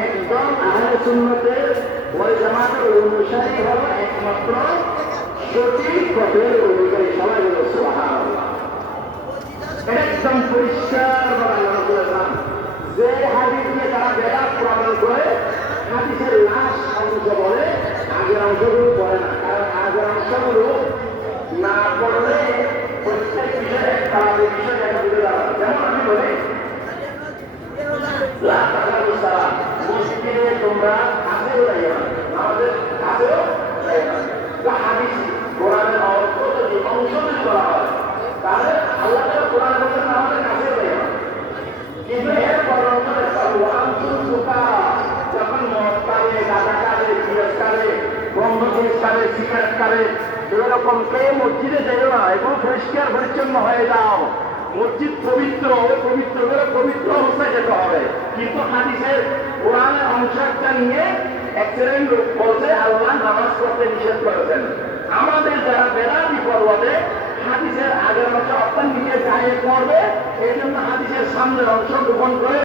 একদম আহলে সুন্নতের ওই জামাতের অনুসারী হলো একমাত্র সঠিক পথের অধিকারী। সবাই বলো সুবহানাল্লাহ। একদম পরিষ্কার বলেছিলাম যে হাদিস দিয়ে তারা বেদাত প্রমাণ করে হাদিসের লাশ অংশ বলে, আগের অংশগুলো পড়ে না। কারণ আগের অংশগুলো না পড়লে প্রত্যেক বিষয়ে একটা বিষয় দেখা দিতে যাবে। যেমন আমি বলি মসজিদে তোমরা কাছেও যাইও না, আমাদের কাছেও যাইও না। হাদিস কোরআনের অর্থ যদি অংশ যদি করা হয় তাহলে আল্লাহ তাআলা কোরআন বলছেন আমাদের কাছেও যাইও না। কিন্তু এর পরবর্তী একটা ওয়ান্তুল সুকারা, যখন মদ খাবে, গাঁজা খাবে, সিগারেট খাবে, বন্ধ জিনিস খাবে, সিগারেট খাবে, এরকম কে মসজিদে যাইও না, এবং পরিষ্কার পরিচ্ছন্ন হয়ে যাও। মসজিদ পবিত্র, পবিত্র করে পবিত্র অবস্থায় যেতে হবে। কিন্তু হাদিসের কোরআনের অংশ একটা নিয়ে এক্সিডেন্ট বলছে আল্লাহ নামাজ পড়তে নিষেধ করেছেন। আমাদের যারা বেদাতি পর্বতে হাদিসের আগের অংশ অর্থাৎ নিজের গায়ে পড়বে, এই জন্য হাদিসের সামনের অংশ গোপন করে